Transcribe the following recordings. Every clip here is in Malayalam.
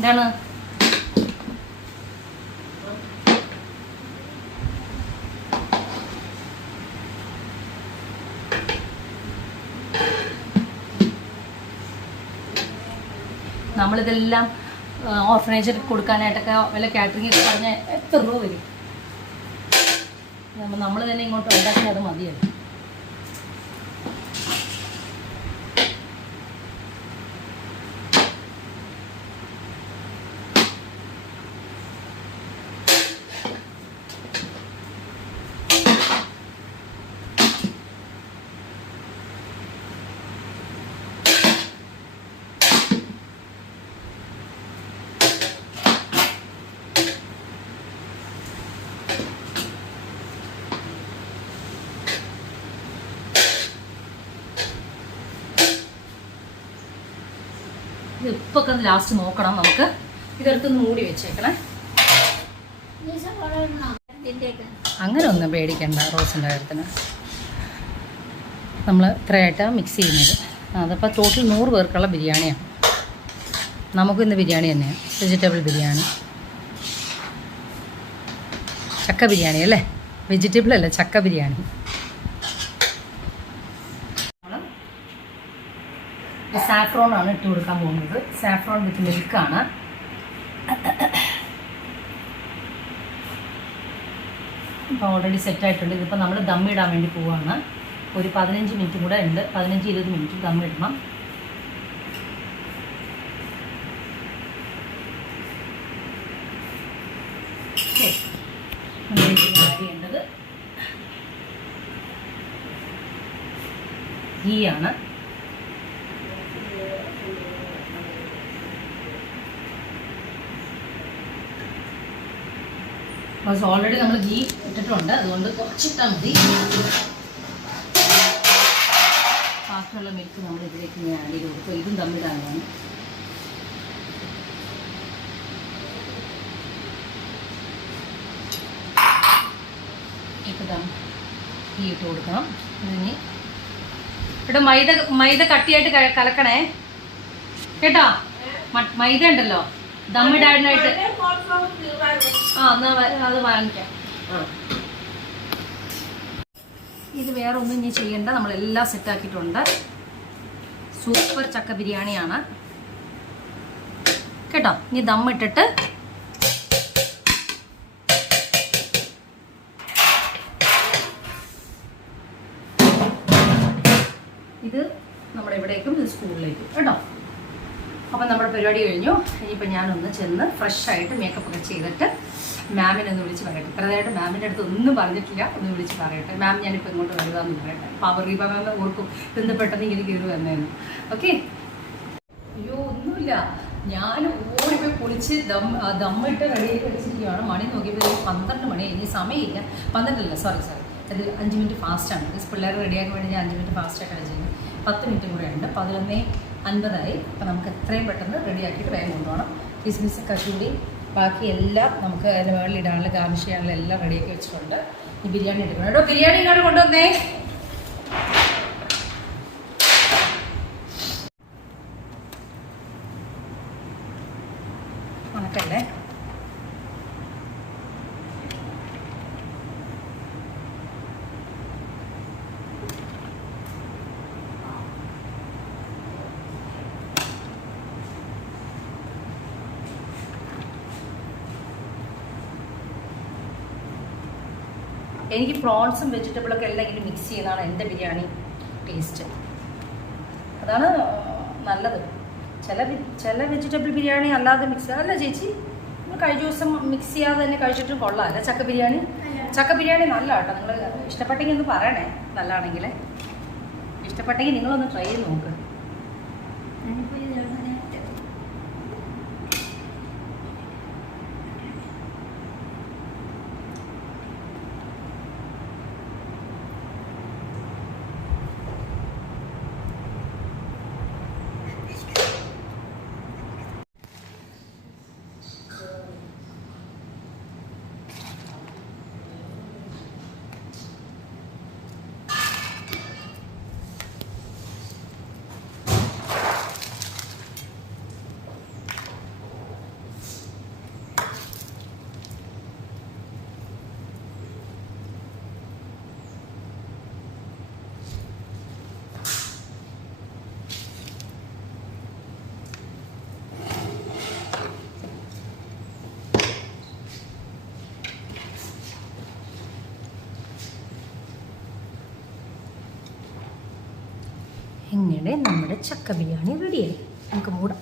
എന്താണ് നമ്മളിതെല്ലാം ഓർഫനേജിൽ കൊടുക്കാനായിട്ടൊക്കെ വല്ല കാറ്ററിംഗ് ഒക്കെ പറഞ്ഞാൽ എത്ര രൂപ വരും? നമ്മൾ തന്നെ ഇങ്ങോട്ട് ഉണ്ടാക്കി അത് മതിയല്ലോ. ഇത് ഇപ്പൊക്കെ ലാസ്റ്റ് നോക്കണം. നമുക്ക് ഇതെടുത്തൊന്ന് മൂടി വെച്ചേക്കണേ. അങ്ങനെ ഒന്നും പേടിക്കണ്ട റോസിൻ്റെ കാര്യത്തിന്. നമ്മൾ ഇത്രയായിട്ടാണ് മിക്സ് ചെയ്യുന്നത്. അതിപ്പോൾ ടോട്ടൽ 100 പേർക്കുള്ള ബിരിയാണിയാണ്. നമുക്കും ഇന്ന് ബിരിയാണി തന്നെയാണ്, വെജിറ്റബിൾ ബിരിയാണി. ചക്ക ബിരിയാണി അല്ലേ, വെജിറ്റബിൾ അല്ല, ചക്ക ബിരിയാണി. സാഫ്രോൺ ആണ് ഇട്ട് കൊടുക്കാൻ പോകുന്നത്. സാഫ്രോൺ വിത്ത് മിൽക്കാണ്. ഇപ്പോൾ ഓൾറെഡി സെറ്റായിട്ടുണ്ട്. ഇതിപ്പോൾ നമ്മൾ ദമ്മിടാൻ വേണ്ടി പോവുകയാണ്. ഒരു 15 മിനിറ്റ് കൂടെ ഉണ്ട്. 15-20 മിനിറ്റ് ദമ്മിടണം. ചെയ്യേണ്ടത് ഗീയാണ്. ഓൾറെഡി നമ്മൾ ഗീ ഇട്ടിട്ടുണ്ട്, അതുകൊണ്ട് കുറച്ചിട്ടാൽ മതി. ബാക്കിയുള്ള മിൽക്ക് നമ്മൾ ഇതിലേക്ക് ഇങ്ങനെ ആഡ് ചെയ്ത് കൊടുക്കും. ഇതും തമ്മിടാനാണ്. ഇപ്പം ഗീ ഇട്ട് കൊടുക്കണം. ഇതിന് ഇവിടെ മൈദ കട്ടിയായിട്ട് കലക്കണേ കേട്ടോ. മൈദ ഉണ്ടല്ലോ ദമ്മിടാനായിട്ട്. എന്നാ അത് വാങ്ങിക്കാം. ഇത് വേറെ ഒന്നും ഇനി ചെയ്യണ്ട. നമ്മളെല്ലാം സെറ്റാക്കിയിട്ടുണ്ട്. സൂപ്പർ ചക്ക ബിരിയാണിയാണ് കേട്ടോ. ഇനി ദമ്മിട്ടിട്ട് ഇത് നമ്മുടെ ഇവിടേക്കും ഇത് സ്കൂളിലേക്കും കേട്ടോ. അപ്പം നമ്മുടെ പരിപാടി കഴിഞ്ഞു. ഇനിയിപ്പോൾ ഞാനൊന്ന് ചെന്ന് ഫ്രഷായിട്ട് മേക്കപ്പ് ഒക്കെ ചെയ്തിട്ട് മാമിനെ ഒന്ന് വിളിച്ച് പറയട്ടെ. ഇത്രയായിട്ട് മാമിൻ്റെ അടുത്ത് ഒന്നും പറഞ്ഞിട്ടില്ല, ഒന്ന് വിളിച്ച് പറയട്ടെ. മാം ഞാനിപ്പോൾ ഇങ്ങോട്ട് വരുവാന്ന് പറയട്ടെ. അപ്പോൾ റീബ മാം ഓർക്കും ഇന്ന് പെട്ടെന്ന് ഇങ്ങനെ കയറി വന്നേന്ന്. ഓക്കെ. അയ്യോ ഒന്നുമില്ല, ഞാൻ ഓടിപ്പോയി കുളിച്ച് ദമ്മിട്ട് റെഡിയാക്കി വെച്ചിരിക്കുകയാണ്. മണി നോക്കിയപ്പോൾ 12 മണി. ഇനി സമയമില്ല. 12 അല്ല, സോറി അത് 5 മിനിറ്റ് ഫാസ്റ്റാണ്. പിള്ളേർ റെഡിയാക്കാൻ വേണ്ടി ഞാൻ 5 മിനിറ്റ് ഫാസ്റ്റായിട്ടാണ് ചെയ്യുന്നത്. 10 മിനിറ്റ് കൂടെ ഉണ്ട്. 11:50. അപ്പോൾ നമുക്ക് എത്രയും പെട്ടെന്ന് റെഡിയാക്കിയിട്ട് വേഗം കൊണ്ടുപോകണം. കിസ്മിസ്, കശൂരി, ബാക്കി എല്ലാം നമുക്ക് അതിൻ്റെ മുകളിൽ ഇടാനുള്ള ഗാർണിഷ് ചെയ്യാനുള്ള എല്ലാം റെഡിയാക്കി വെച്ചിട്ടുണ്ട്. ഈ ബിരിയാണി എടുക്കണം കേട്ടോ. ബിരിയാണി ഇങ്ങോട്ട് കൊണ്ടുവന്നേ. ഉണക്കല്ലേ. എനിക്ക് പ്രോൺസും വെജിറ്റബിളൊക്കെ എല്ലാം ഇങ്ങനെ മിക്സ് ചെയ്യുന്നതാണ് എൻ്റെ ബിരിയാണി ടേസ്റ്റ്. അതാണ് നല്ലത്. ചില വെജിറ്റബിൾ ബിരിയാണി അല്ലാതെ മിക്സ് അല്ല ചേച്ചി. കഴിഞ്ഞ ദിവസം മിക്സ് ചെയ്യാതെ തന്നെ കഴിച്ചിട്ടും കൊള്ളാമല്ല ചക്ക ബിരിയാണി. ചക്ക ബിരിയാണി നല്ല കേട്ടോ. നിങ്ങൾ ഇഷ്ടപ്പെട്ടെങ്കിൽ ഒന്ന് പറയണേ. നല്ലതാണെങ്കിൽ ഇഷ്ടപ്പെട്ടെങ്കിൽ നിങ്ങളൊന്ന് ട്രൈ ചെയ്ത് നോക്ക്. ഇങ്ങനെ നമ്മുടെ ചക്ക ബിരിയാണി റെഡിയായി. നമുക്ക് മൂടാം.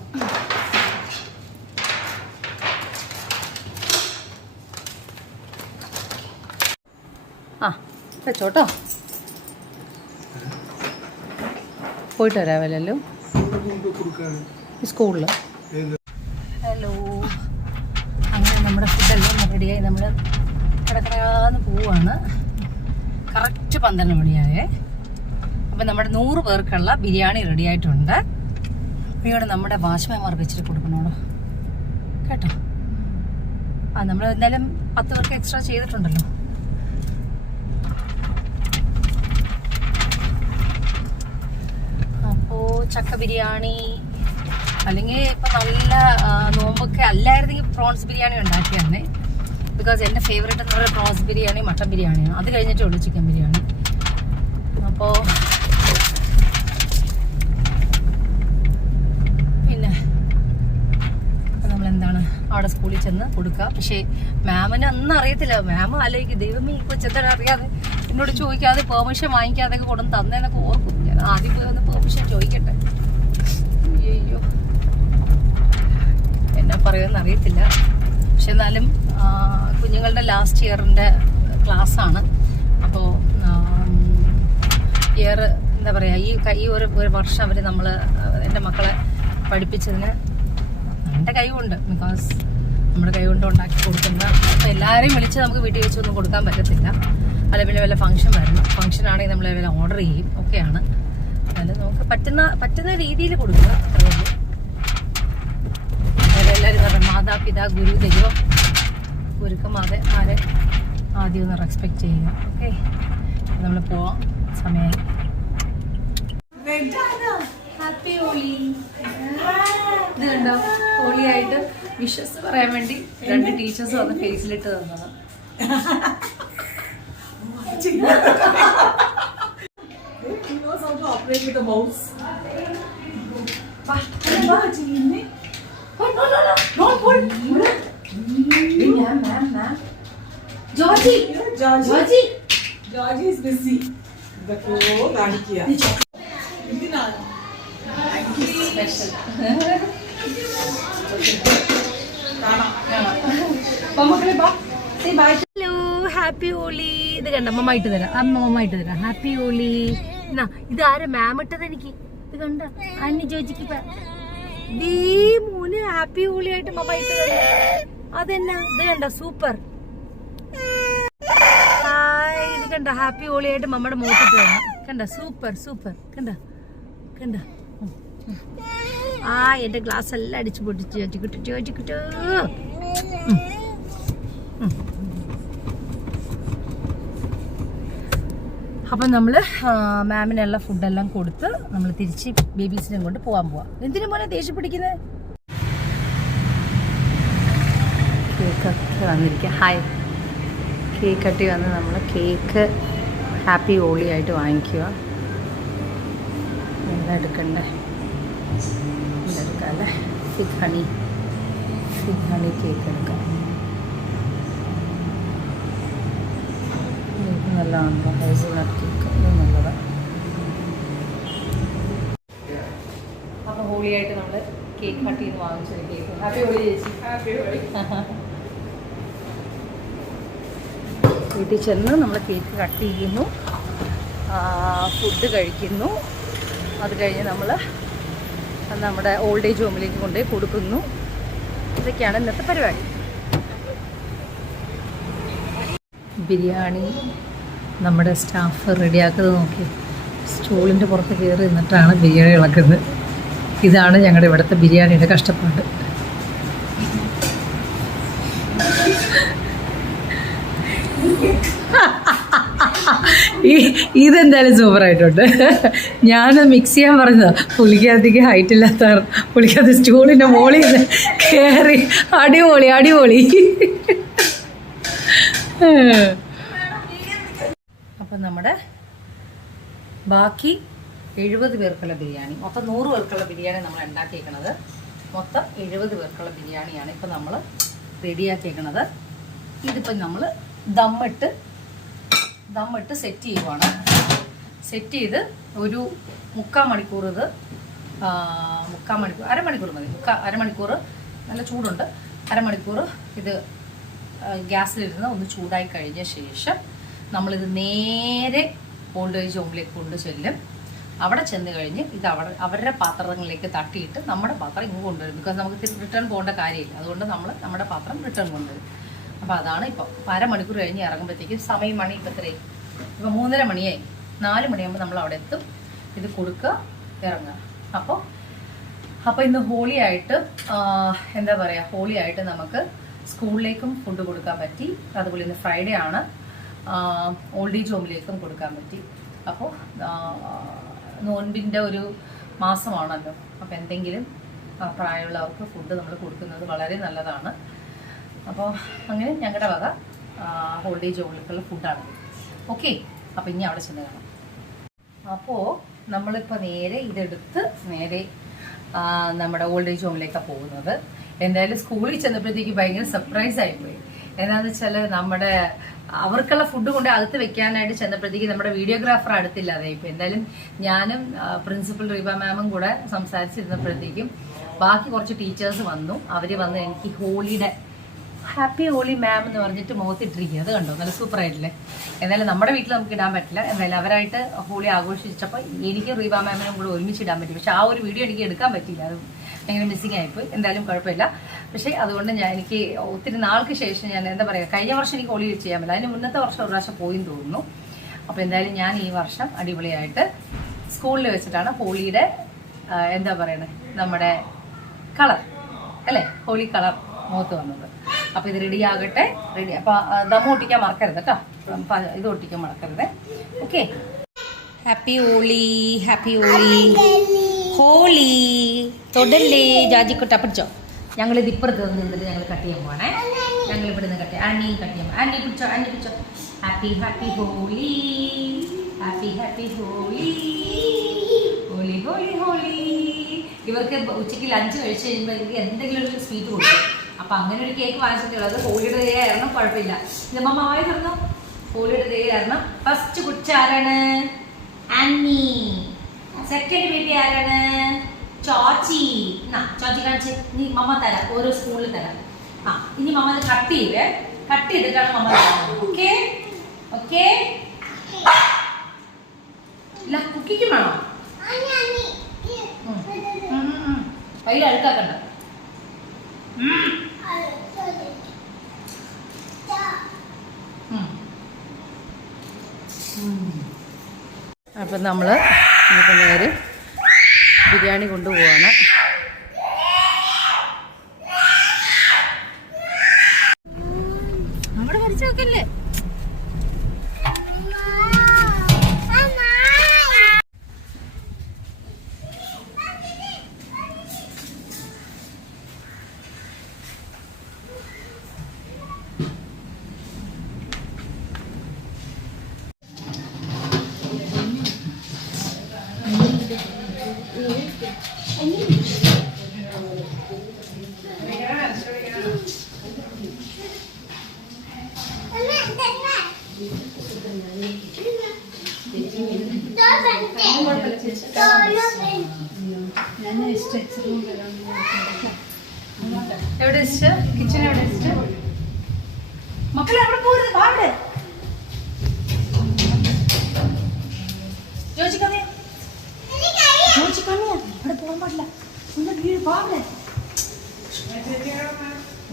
ആ വെച്ചോട്ടോ, പോയിട്ട് വരാമല്ലോ സ്കൂളിൽ. ഹലോ, അങ്ങനെ നമ്മുടെ ഫുഡെല്ലാം റെഡിയായി. നമ്മൾ കിടക്കടയാന്ന് പോവാണ്. കറക്റ്റ് 12 മണിയായേ. അപ്പം നമ്മുടെ 100 പേർക്കുള്ള ബിരിയാണി റെഡി ആയിട്ടുണ്ട്. ഇവിടെ നമ്മുടെ വാച്ച്മാൻമാർക്ക് വെച്ചിട്ട് കൊടുക്കണോടോ കേട്ടോ. ആ നമ്മൾ എന്തായാലും 10 പേർക്ക് എക്സ്ട്രാ ചെയ്തിട്ടുണ്ടല്ലോ. അപ്പോൾ ചക്ക ബിരിയാണി, അല്ലെങ്കിൽ ഇപ്പം നല്ല നോമ്പൊക്കെ അല്ലായിരുന്നെങ്കിൽ പ്രോൺസ് ബിരിയാണി ഉണ്ടാക്കിയായിരുന്നേ. ബിക്കോസ് എൻ്റെ ഫേവറേറ്റ് എന്ന് പറയുന്നത് പ്രോൺസ് ബിരിയാണി, മട്ടൻ ബിരിയാണിയാണ്. അത് കഴിഞ്ഞിട്ടേ ഉള്ളൂ ചിക്കൻ ബിരിയാണി. അപ്പോൾ പിന്നെ നമ്മളെന്താണ് അവിടെ സ്കൂളിൽ ചെന്ന് കൊടുക്കുക. പക്ഷേ മാമിന് അന്ന് അറിയത്തില്ല. മാം ആലോചിക്കും, ദൈവമേ ഈ കൊച്ചെന്താ അറിയാതെ എന്നോട് ചോദിക്കാതെ പെർമിഷൻ വാങ്ങിക്കാതെയൊക്കെ കൊണ്ടു തന്നേന്നൊക്കെ ഓർക്കും. ഞാൻ ആദ്യം പോയി ഒന്ന് പെർമിഷൻ ചോദിക്കട്ടെ. അയ്യോ എന്നാ പറയുമെന്ന് അറിയത്തില്ല. പക്ഷെ എന്നാലും കുഞ്ഞുങ്ങളുടെ ലാസ്റ്റ് ഇയറിൻ്റെ ക്ലാസ്സാണ്. അപ്പോൾ ഇയർ എന്താ പറയുക, ഈ ഒരു വർഷം അവർ എൻ്റെ മക്കളെ പഠിപ്പിച്ചതിന് എൻ്റെ കൈകൊണ്ട്, ബിക്കോസ് നമ്മുടെ കൈകൊണ്ട് ഉണ്ടാക്കി കൊടുക്കുന്ന. അപ്പോൾ എല്ലാവരെയും വിളിച്ച് നമുക്ക് വീട്ടിൽ വെച്ചൊന്നും കൊടുക്കാൻ പറ്റത്തില്ല. അല്ല പിന്നെ വല്ല ഫംഗ്ഷൻ വരണം. ഫംഗ്ഷനാണെങ്കിൽ നമ്മൾ വല്ല ഓർഡർ ചെയ്യും ഒക്കെയാണ്. അതിൽ നമുക്ക് പറ്റുന്ന രീതിയിൽ കൊടുക്കുക. എല്ലാവരും പറയും മാതാപിതാ ഗുരു ദൈവം ഒരുക്കമാതെ ആരെ ആദ്യം ഒന്ന് റെസ്പെക്ട് ചെയ്യുക. ഓക്കെ, നമ്മൾ പോവാം, സമയമായി. ഹാപ്പി ഹോളി. ഇത് കണ്ടോ, ഹോളിയായിട്ട് വിഷസ് പറയാൻ വേണ്ടി 2 ടീച്ചേഴ്സ് വന്ന് ഫേസിലിട്ട് തന്നതാണ്. Georgie is busy. Hello, happy Holi. ഇത് കണ്ട അമ്മ ഇട്ട് തരാം, അമ്മ ഇട്ട് തരാം. ഹാപ്പി ഹോളി. ഇത് ആരാ മാം ഇട്ടത്? എനിക്ക് ഇത് കണ്ട അന്നി ജോജിക്ക് മോന് ഹാപ്പി ഹോളി ആയിട്ട് മമ്മ ഇട്ട് തരാം. അതെന്നാ ഇത് കണ്ട, സൂപ്പർ. ഇത് കണ്ട ഹാപ്പി ഹോളി ആയിട്ട് മമ്മയുടെ മോട്ടിട്ട് തരാം. കണ്ട, സൂപ്പർ സൂപ്പർ. കണ്ട കണ്ട. എന്റെ ഗ്ലാസ് എല്ലാം അടിച്ചു പൊട്ടിച്ചു. ചോദിക്കിട്ടു. അപ്പം നമ്മൾ മാമിനുള്ള ഫുഡെല്ലാം കൊടുത്ത് നമ്മൾ തിരിച്ച് ബേബീസിനെ കൊണ്ട് പോകാൻ പോവാം. എന്തിനു മോനെ ദേഷ്യം പിടിക്കുന്നത്? കേക്കൊക്കെ വന്നിരിക്കുക. ഹായ്. കേക്ക് കട്ടി വന്ന് നമ്മൾ കേക്ക് ഹാപ്പി ഹോളി ആയിട്ട് വാങ്ങിക്കുക. എന്താ എടുക്കണ്ടേ? ഇതെടുക്കാം അല്ലേ? ഫിഗ് ഹണി കേക്ക് എടുക്കാം. നല്ലതാണല്ലോ, ഹൈസൽനട്ട് കേക്ക്. ഇത് നല്ലതാണ്. അപ്പോൾ ഹോളിയായിട്ട് നമ്മൾ കേക്ക് കട്ട് ചെയ്ത് വാങ്ങിച്ചൊരു കേക്ക്. ഹാപ്പി ഹോളി ചേച്ചി. ഹാപ്പി ഹോളി. വീട്ടിൽ ചെന്ന് നമ്മൾ കേക്ക് കട്ട് ചെയ്യുന്നു, ഫുഡ് കഴിക്കുന്നു. അത് കഴിഞ്ഞ് നമ്മൾ നമ്മുടെ ഓൾഡ് ഏജ് ഹോമിലേക്ക് കൊണ്ടുപോയി കൊടുക്കുന്നു. ഇതൊക്കെയാണ് ഇന്നത്തെ പരിപാടി. ബിരിയാണി നമ്മുടെ സ്റ്റാഫ് റെഡിയാക്കുന്നത് നോക്കി. സ്റ്റൂളിൻ്റെ പുറത്ത് കയറി നിന്നിട്ടാണ് ബിരിയാണി ഇളക്കുന്നത്. ഇതാണ് ഞങ്ങളുടെ ഇവിടുത്തെ ബിരിയാണിയുടെ കഷ്ടപ്പാട്. ഇതെന്തായാലും സൂപ്പറായിട്ടുണ്ട്. ഞാനത് മിക്സ് ചെയ്യാൻ പറഞ്ഞതാണ്. പുളിക്കകത്തേക്ക് ഹൈറ്റ് ഇല്ലാത്ത പുളിക്കകത്ത് സ്റ്റൂളിൻ്റെ മോളിൽ കയറി. അടിപൊളി. അപ്പം നമ്മുടെ ബാക്കി 70 പേർക്കുള്ള ബിരിയാണി, മൊത്തം 100 പേർക്കുള്ള ബിരിയാണി നമ്മൾ ഉണ്ടാക്കിയേക്കണത്. മൊത്തം 70 പേർക്കുള്ള ബിരിയാണിയാണ് ഇപ്പം നമ്മൾ റെഡിയാക്കിയേക്കണത്. ഇതിപ്പം നമ്മൾ ദമ്മിട്ട് സെറ്റ് ചെയ്യുവാണ്. സെറ്റ് ചെയ്ത് ഒരു 3/4 മണിക്കൂർ ഇത് 3/4 മണിക്കൂർ, അരമണിക്കൂർ മതി. അരമണിക്കൂർ നല്ല ചൂടുണ്ട്. അരമണിക്കൂർ ഇത് ഗ്യാസിലിരുന്ന് ഒന്ന് ചൂടായി കഴിഞ്ഞ ശേഷം നമ്മളിത് നേരെ ഓൾഡ് ഏജ് ഹോമിലേക്ക് കൊണ്ട് ചെല്ലും. അവിടെ ചെന്ന് കഴിഞ്ഞ് ഇത് അവരുടെ പാത്രങ്ങളിലേക്ക് തട്ടിയിട്ട് നമ്മുടെ പാത്രം ഇങ്ങ് കൊണ്ടുവരും. ബിക്കോസ് നമുക്ക് റിട്ടേൺ പോകേണ്ട കാര്യമില്ല. അതുകൊണ്ട് നമ്മൾ നമ്മുടെ പാത്രം റിട്ടേൺ കൊണ്ടുവരും. അപ്പോൾ അതാണ് ഇപ്പോൾ. അരമണിക്കൂർ കഴിഞ്ഞ് ഇറങ്ങുമ്പോഴത്തേക്കും സമയം മണി ഇപ്പോൾ എത്രയായി? ഇപ്പോൾ 3:30 മണിയായി. 4 മണിയാകുമ്പോൾ നമ്മൾ അവിടെ എത്തും. ഇത് കൊടുക്കുക, ഇറങ്ങുക. അപ്പോൾ ഇന്ന് ഹോളി ആയിട്ട് എന്താ പറയുക, ഹോളി ആയിട്ട് നമുക്ക് സ്കൂളിലേക്കും ഫുഡ് കൊടുക്കാൻ പറ്റി. അതുപോലെ ഇന്ന് ഫ്രൈഡേ ആണ്, ഓൾഡ് ഏജ് ഹോമിലേക്കും കൊടുക്കാൻ പറ്റി. അപ്പോൾ നോൻപിൻ്റെ ഒരു മാസമാണല്ലോ. അപ്പോൾ എന്തെങ്കിലും പ്രായമുള്ളവർക്ക് ഫുഡ് നമ്മൾ കൊടുക്കുന്നത് വളരെ നല്ലതാണ്. അപ്പോൾ അങ്ങനെ ഞങ്ങളുടെ വക ഓൾഡ് ഏജ് ഹോമിലേക്കുള്ള ഫുഡാണ്. ഓക്കെ, അപ്പോൾ ഇനി അവിടെ ചെന്ന് കാണാം. അപ്പോൾ നമ്മളിപ്പോൾ നേരെ ഇതെടുത്ത് നേരെ നമ്മുടെ ഓൾഡ് ഏജ് ഹോമിലേക്കാണ് പോകുന്നത്. എന്തായാലും സ്കൂളിൽ ചെന്നപ്പോഴത്തേക്ക് ഭയങ്കര സർപ്രൈസ് ആയിപ്പോയി. എന്താണെന്ന് വെച്ചാൽ നമ്മുടെ അവർക്കുള്ള ഫുഡ് കൊണ്ട് അകത്ത് വെക്കാനായിട്ട് ചെന്നപ്പോഴത്തേക്ക് നമ്മുടെ വീഡിയോഗ്രാഫർ അടുത്തില്ലാതെ ഇപ്പോൾ. എന്തായാലും ഞാനും പ്രിൻസിപ്പൽ റീബ മാമും കൂടെ സംസാരിച്ചിരുന്നപ്പോഴത്തേക്കും ബാക്കി കുറച്ച് ടീച്ചേഴ്സ് വന്നു. അവർ വന്ന് എനിക്ക് ഹോളിയുടെ ഹാപ്പി ഹോളി മാം എന്ന് പറഞ്ഞിട്ട് മുഖത്തിട്ടിരിക്കുക. അത് കണ്ടോ, നല്ല സൂപ്പർ ആയിട്ടില്ലേ? എന്നാലും നമ്മുടെ വീട്ടിൽ നമുക്ക് ഇടാൻ പറ്റില്ല. എന്തായാലും അവരായിട്ട് ഹോളി ആഘോഷിച്ചപ്പോൾ എനിക്ക് റീബ മാമിനും കൂടെ ഒരുമിച്ച് ഇടാൻ പറ്റി. പക്ഷെ ആ ഒരു വീഡിയോ എനിക്ക് എടുക്കാൻ പറ്റിയില്ല. അത് ഭയങ്കര മിസ്സിങ് ആയിപ്പോയി. എന്തായാലും കുഴപ്പമില്ല. പക്ഷേ അതുകൊണ്ട് എനിക്ക് ഒത്തിരി നാൾക്ക് ശേഷം ഞാൻ എന്താ പറയുക, കഴിഞ്ഞ വർഷം എനിക്ക് ഹോളി ചെയ്യാൻ പറ്റില്ല. അതിന് മുന്നത്തെ വർഷം ഒരു പ്രാവശ്യം പോയെന്ന് തോന്നുന്നു. അപ്പോൾ എന്തായാലും ഞാൻ ഈ വർഷം അടിപൊളിയായിട്ട് സ്കൂളിൽ വെച്ചിട്ടാണ് ഹോളിയുടെ എന്താ പറയണേ, നമ്മുടെ കളർ അല്ലേ, ഹോളി കളർ മുഖത്ത് വന്നത്. അപ്പോൾ ഇത് റെഡി ആകട്ടെ. റെഡി. അപ്പോൾ ദം ഒട്ടിക്കാൻ മറക്കരുത് കേട്ടോ. ഇത് ഒട്ടിക്കാൻ മറക്കരുത്. Okay. Happy Holi, happy Holi. Holi തൊടല്ലേ ജാജിക്കുട്ട, പിടിച്ചോ. ഞങ്ങളിത് ഇപ്പുറത്ത് നിന്നിട്ട് ഞങ്ങൾ കട്ട് ചെയ്യാൻ പോകണേ. ഞങ്ങൾ ഇവിടെ നിന്ന് കട്ട് ചെയ്യാം. ആൻറ്റി കട്ട് ചെയ്യാം. ആൻറ്റി പിടിച്ചോ, ആൻറ്റി പിടിച്ചോ. Happy happy Holi, happy happy Holi, Holi Holi Holi. ഇവർക്ക് ഉച്ചയ്ക്ക് ലഞ്ച് കഴിച്ച് കഴിയുമ്പോൾ എന്തെങ്കിലും ഒരു സ്വീറ്റ് കൊടുക്കും. അപ്പം അങ്ങനെ ഒരു കേക്ക് വാങ്ങിച്ചിട്ടുള്ളത് ഹോളിയുടെ ഡേ ആയിരുന്നു. കുഴപ്പമില്ല. ഇത് മമ്മ വായി തന്നു. ഹോളിയുടെ ഡേ ആയിരുന്നു. ഫസ്റ്റ് കുട്ടി ആരാണ്? ആന്നി. സെക്കൻഡ് ബേബി ആരാണ്? ചോച്ചി. ചോച്ചി കാണിച്ച്. ഇനി മമ്മ തരാം, ഓരോ സ്പൂണിൽ തരാം. ഇനി മമ്മ ഇത് കട്ട് ചെയ്തേ. കട്ട് ചെയ്തിട്ടാണ് മമ്മ തരാം. Okay okay. ഇല്ല, കുക്കിക്കും വേണോ? കയ്യിൽ അഴുക്കാക്കണ്ട. അപ്പം നമ്മൾ ഇപ്പം നേരെ ബിരിയാണി കൊണ്ടുപോവാണ്. അവിടെ വരച്ചു നോക്കല്ലേ. എവിടെ കിച്ചൺ എവിടെ മക്കളെ അവിടെ പോരുത്. പാടെ ജോജിക്കമ്മേ, ജോജിക്കമ്മേ അവിടെ പോകാൻ പാടില്ല. ഒന്ന് വീട് പാടെ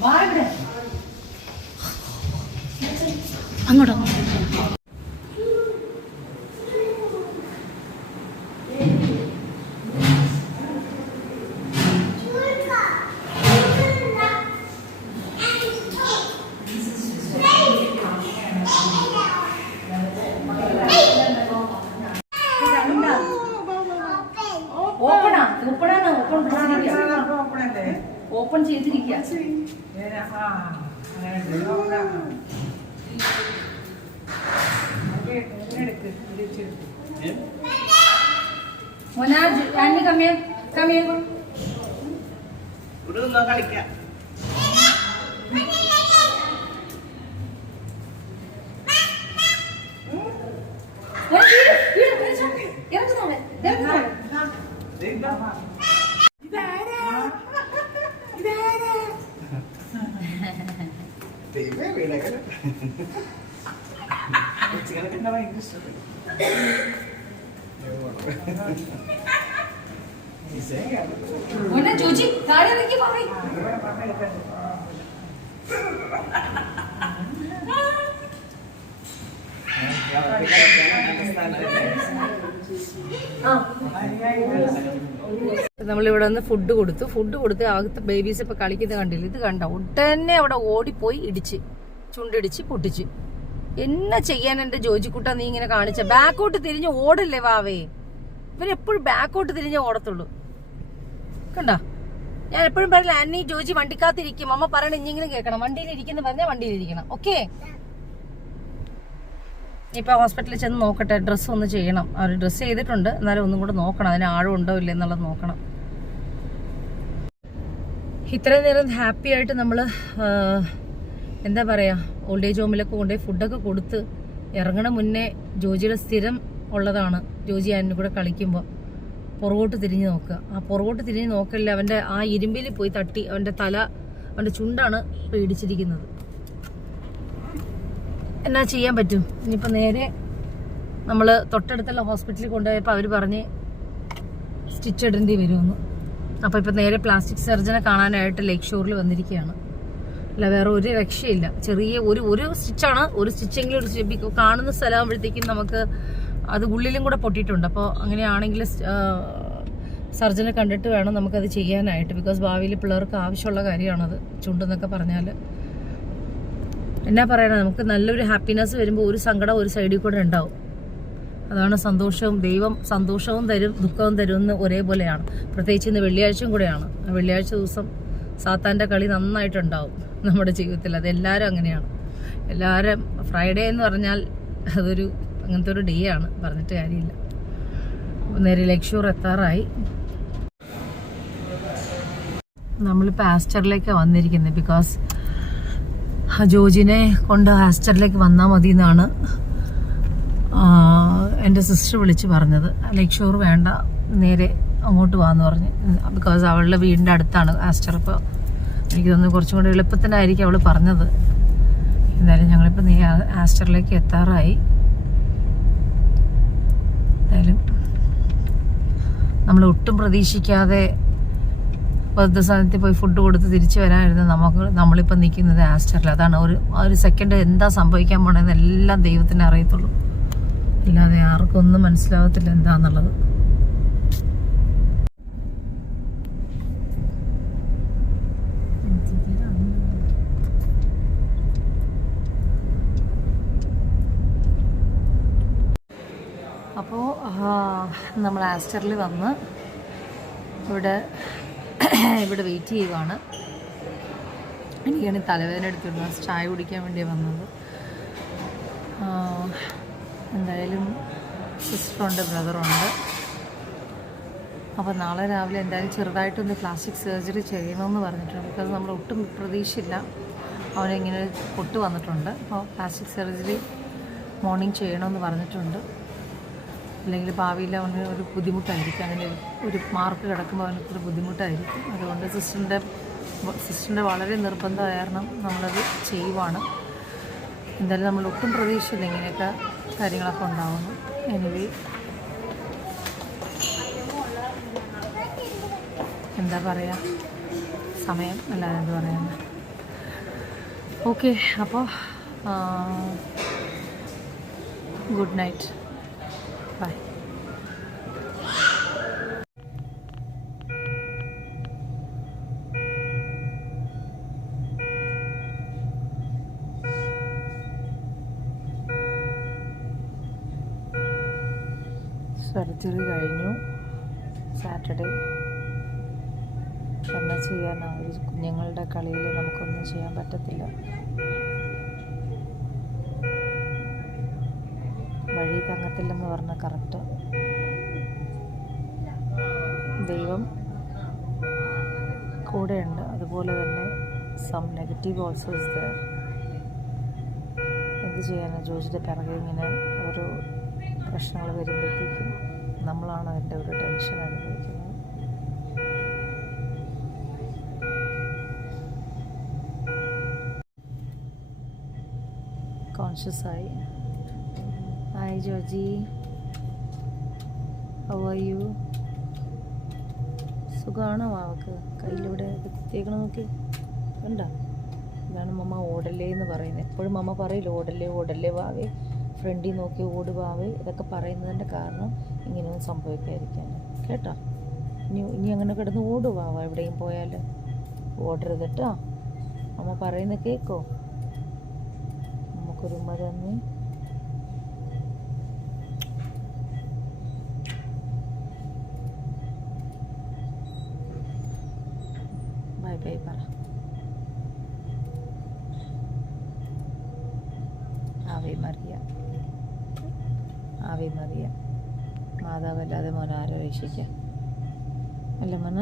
വാ ഇവിടെ അങ്ങോട്ടോ. ഓപ്പൺ ചെയ്തിരിക്കുക. ആന്റി കമ്മിയ കമ്മിയ കളിക്കാം. ജോജി താഴെ ഇറങ്ങി മാറി. നമ്മളിവിടെ നിന്ന് ഫുഡ് കൊടുത്ത് അകത്ത് ബേബീസ് ഇപ്പൊ കളിക്കുന്നത് കണ്ടില്ല. ഇത് കണ്ട ഉടനെ അവിടെ ഓടിപ്പോയി ഇടിച്ച് ചുണ്ടിടിച്ച് പൊട്ടിച്ച്. എന്നാ ചെയ്യാൻ എന്റെ ജോജിക്കുട്ട നീ ഇങ്ങനെ കാണിച്ച? ബാക്കോട്ട് തിരിഞ്ഞ് ഓടല്ലേ വാവേ? ഇവരെപ്പോഴും ബാക്കോട്ട് തിരിഞ്ഞേ ഓടത്തുള്ളൂ. കണ്ട, ഞാൻ എപ്പോഴും പറയില്ല ആന്റി ജോജി വണ്ടിക്കകത്തിരിക്കും. അമ്മ പറയണ ഇഞ്ഞെങ്കിലും കേൾക്കണം. വണ്ടിയിലിരിക്കുന്ന പറഞ്ഞാൽ വണ്ടിയിലിരിക്കണം. ഓക്കെ, ഇപ്പൊ ഹോസ്പിറ്റലിൽ ചെന്ന് നോക്കട്ടെ. ഡ്രസ്സ് ഒന്ന് ചെയ്യണം. അവർ ഡ്രസ്സ് ചെയ്തിട്ടുണ്ട്, എന്നാലും ഒന്നും കൂടെ നോക്കണം. അതിന് ആഴം ഉണ്ടോ ഇല്ല എന്നുള്ളത് നോക്കണം. ഇത്രയും നേരം ഹാപ്പി ആയിട്ട് നമ്മൾ എന്താ പറയുക, ഓൾഡ് ഏജ് ഹോമിലൊക്കെ കൊണ്ടുപോയി ഫുഡൊക്കെ കൊടുത്ത് ഇറങ്ങണ മുന്നേ ജോജിയുടെ സ്ഥിരം ഉള്ളതാണ്. ജോജി ആന്റിൻ്റെ കൂടെ കളിക്കുമ്പോൾ പുറകോട്ട് തിരിഞ്ഞ് നോക്കുക. ആ പുറകോട്ട് തിരിഞ്ഞ് നോക്കല്ല, അവൻ്റെ ആ ഇരുമ്പിൽ പോയി തട്ടി അവൻ്റെ തല, അവൻ്റെ ചുണ്ടാണ് പേടിച്ചിരിക്കുന്നത്. എന്നാ ചെയ്യാൻ പറ്റും? ഇനിയിപ്പോൾ നേരെ നമ്മൾ തൊട്ടടുത്തുള്ള ഹോസ്പിറ്റലിൽ കൊണ്ടുപോയപ്പോൾ അവർ പറഞ്ഞ് സ്റ്റിച്ച് ഇടേണ്ടി വരുമെന്ന്. അപ്പോൾ ഇപ്പോൾ നേരെ പ്ലാസ്റ്റിക് സർജനെ കാണാനായിട്ട് ലേക്ക് ഷോറിൽ വന്നിരിക്കുകയാണ്. അല്ല വേറെ ഒരു രക്ഷയില്ല. ചെറിയ ഒരു സ്റ്റിച്ചാണ്. ഒരു സ്റ്റിച്ചെങ്കിലും ഒരു കാണുന്ന സ്ഥലമാകുമ്പോഴത്തേക്കും നമുക്ക് അത് ഉള്ളിലും കൂടെ പൊട്ടിയിട്ടുണ്ട്. അപ്പോൾ അങ്ങനെയാണെങ്കിൽ സർജനെ കണ്ടിട്ട് വേണം നമുക്കത് ചെയ്യാനായിട്ട്. ബിക്കോസ് ഭാവിയിൽ പിള്ളേർക്ക് ആവശ്യമുള്ള കാര്യമാണത്, ചുണ്ടെന്നൊക്കെ പറഞ്ഞാൽ. എന്നാ പറയണത്, നമുക്ക് നല്ലൊരു ഹാപ്പിനെസ് വരുമ്പോൾ ഒരു സങ്കടം ഒരു സൈഡിൽ കൂടെ ഉണ്ടാവും. അതാണ് സന്തോഷവും. ദൈവം സന്തോഷവും തരും ദുഃഖവും തരുമെന്ന് ഒരേപോലെയാണ്. പ്രത്യേകിച്ച് ഇന്ന് വെള്ളിയാഴ്ചയും കൂടെയാണ്. വെള്ളിയാഴ്ച ദിവസം സാത്താൻ്റെ കളി നന്നായിട്ടുണ്ടാവും നമ്മുടെ ജീവിതത്തിൽ. അതെല്ലാവരും അങ്ങനെയാണ്. എല്ലാവരും ഫ്രൈഡേ എന്ന് പറഞ്ഞാൽ അതൊരു അങ്ങനത്തെ ഒരു ഡേ ആണ്, പറഞ്ഞിട്ട് കാര്യമില്ല. നേരെ ലേക്ക് ഷോർ എത്താറായി. നമ്മളിപ്പോൾ ആസ്റ്ററിലേക്കാണ് വന്നിരിക്കുന്നത്. ബിക്കോസ് ജോജിനെ കൊണ്ട് ആസ്റ്ററിലേക്ക് വന്നാൽ മതി എന്നാണ് എൻ്റെ സിസ്റ്റർ വിളിച്ച് പറഞ്ഞത്. ലേക്ക് ഷോർ വേണ്ട, നേരെ അങ്ങോട്ട് പോകാമെന്ന് പറഞ്ഞ്. ബിക്കോസ് അവളുടെ വീടിൻ്റെ അടുത്താണ് ആസ്റ്റർ. ഇപ്പോൾ എനിക്ക് തോന്നുന്നു കുറച്ചും കൂടി എളുപ്പത്തിനായിരിക്കും അവൾ പറഞ്ഞത്. എന്തായാലും ഞങ്ങളിപ്പോൾ ആസ്റ്ററിലേക്ക് എത്താറായി. എന്തായാലും നമ്മൾ ഒട്ടും പ്രതീക്ഷിക്കാതെ വൃദ്ധസാധനത്തിൽ പോയി ഫുഡ് കൊടുത്ത് തിരിച്ചു വരാനിരുന്ന നമ്മളിപ്പോൾ നിൽക്കുന്നത് ആസ്റ്ററിൽ. അതാണ് ഒരു സെക്കൻഡ് എന്താ സംഭവിക്കാൻ പോണെന്ന് എല്ലാം ദൈവത്തിനെ അറിയത്തുള്ളൂ. അല്ലാതെ ആർക്കും ഒന്നും മനസ്സിലാവത്തില്ല എന്താന്നുള്ളത്. അപ്പോൾ നമ്മൾ ആസ്റ്ററിൽ വന്ന് ഇവിടെ വെയിറ്റ് ചെയ്യുവാണ്. എനിക്കാണ് തലവേദന എടുത്തിരുന്നത്. ചായ കുടിക്കാൻ വേണ്ടിയാണ് വന്നത്. എന്തായാലും സിസ്റ്ററുണ്ട്, ബ്രദറുണ്ട്. അപ്പോൾ നാളെ രാവിലെ എന്തായാലും ചെറുതായിട്ടൊന്ന് പ്ലാസ്റ്റിക് സർജറി ചെയ്യണമെന്ന് പറഞ്ഞിട്ടുണ്ട്. ബിക്കോസ് നമ്മൾ ഒട്ടും പ്രതീക്ഷയില്ല. അവനിങ്ങനെ പൊട്ട് വന്നിട്ടുണ്ട്. അപ്പോൾ പ്ലാസ്റ്റിക് സർജറി മോർണിംഗ് ചെയ്യണമെന്ന് പറഞ്ഞിട്ടുണ്ട്. അല്ലെങ്കിൽ ഭാവിയിൽ അവന് ഒരു ബുദ്ധിമുട്ടായിരിക്കും. അങ്ങനെ ഒരു മാർക്ക് കിടക്കുമ്പോൾ അവനൊരു ബുദ്ധിമുട്ടായിരിക്കും. അതുകൊണ്ട് സിസ്റ്ററിൻ്റെ വളരെ നിർബന്ധം കാരണം നമ്മളത് ചെയ്യുവാണ്. എന്തായാലും നമ്മൾ ഒട്ടും പ്രതീക്ഷയില്ല ഇങ്ങനെയൊക്കെ കാര്യങ്ങളൊക്കെ ഉണ്ടാവുന്നു. എനിവേ എന്താ പറയുക, സമയം അല്ലാതെ എന്താ പറയുന്നത്. ഓക്കെ, അപ്പോൾ ഗുഡ് നൈറ്റ്, ബൈ. സർജറി കഴിഞ്ഞു സാറ്റർഡേ. എന്നാ ചെയ്യാനാണ്, ഒരു കുഞ്ഞുങ്ങളുടെ കളിയിൽ നമുക്കൊന്നും ചെയ്യാൻ പറ്റത്തില്ല. വഴി തങ്ങത്തില്ലെന്ന് പറഞ്ഞ കറക്റ്റ്. ദൈവം കൂടെയുണ്ട്. അതുപോലെ തന്നെ some negative also is there. എന്ത് ചെയ്യാനാണ്, ജോജിയുടെ പിറകെ ഇങ്ങനെ ഓരോ പ്രശ്നങ്ങൾ വരുമ്പോഴത്തേക്കും നമ്മളാണ് അതിൻ്റെ ഒരു ടെൻഷൻ അനുഭവിക്കുന്നത്. കോൺഷ്യസായി. Hi Joji, how are you? സുഖമാണോ വാവക്ക്? കയ്യിലൂടെ കുത്തിയേക്കണ നോക്കി കണ്ടോ? ഇതാണ് മമ്മ ഓടല്ലേ എന്ന് പറയുന്നത്. എപ്പോഴും മമ്മ പറയില്ല ഓടല്ലേ ഓടല്ലേ വാവേ, ഫ്രണ്ടിൽ നോക്കി ഓട് വാവേ. ഇതൊക്കെ പറയുന്നതിൻ്റെ കാരണം ഇങ്ങനെയൊന്നും സംഭവിക്കാതിരിക്കാൻ കേട്ടോ. ഇനി അങ്ങനെ കിടന്ന് ഓട് വാവ, എവിടെയും പോയാൽ ഓടരുത് കേട്ടോ. അമ്മ പറയുന്ന കേൾക്കോ? നമുക്കൊരു ഉമ്മ തന്നേ. ബൈ ബൈ പറ. ആവേ മറിയ, ആവേ മറിയ. മാതാവല്ലാതെ മോനെ ആരോ രക്ഷിക്കാം അല്ല മോന?